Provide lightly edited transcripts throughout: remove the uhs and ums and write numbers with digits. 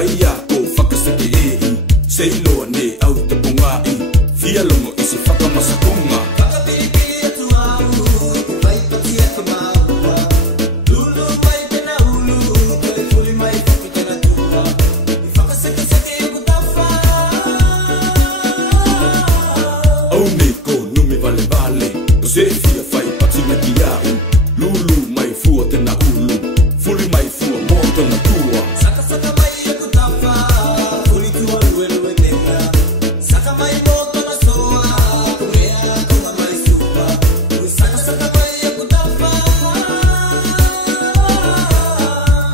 kaya ko whakaseke e I sei loa ne au te ponga I fia longo I se whakamasakonga Whakapiripiri atu au Te whaipati aka maua Lulu mai pena ulu Kele fuli mai whuki tena tua I whakaseke I uku tawha Au nei ko numi vale vale Ko se fia whaipati na ki au Lulu mai fua tena ulu Fuli mai fua moto na tua Saka mai aku tawha Fuli tua lue lue tenga Saka mai moto na soa Kumea kunga mai supa Saka mai aku tawha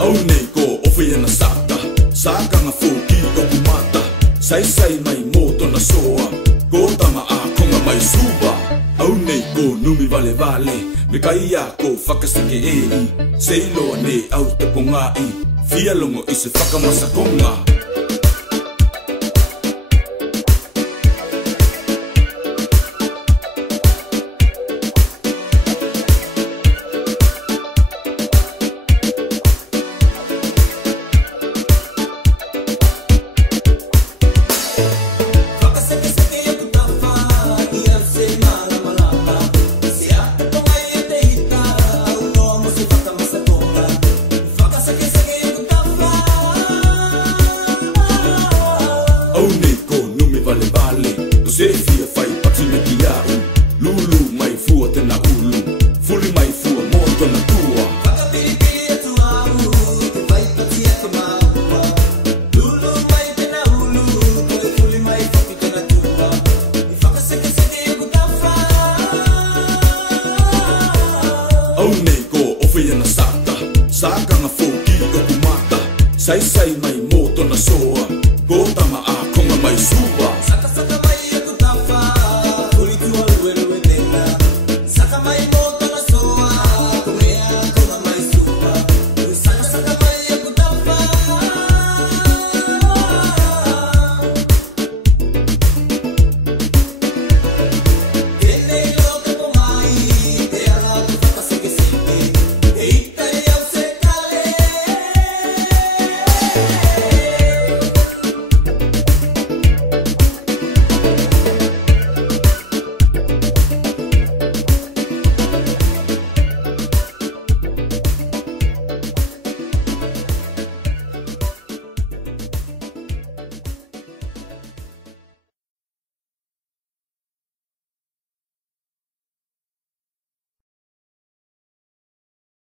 Au nei ko ofi na saka Saka nga fuki o kumata Sai sai mai moto na soa Ko tama a konga mai suba Au nei ko numi vale vale Me kai a ko whakaseke e I sei loa ne au te ponga I fia longo I se whakamasakonga Vale vale, ko se fia whai pati me ki au Lulu mai fua tena ulu Fuli mai fua moto na tua Whakapiripiri atu au Te whaipati aka maua Lulu mai pena ulu Kele fuli mai whuki tena tua I whakaseke uku tawha Au nei ko ofi na saka Saka nga fuki o kumata Sai sai mai moto na soa Ko tama a konga mai suba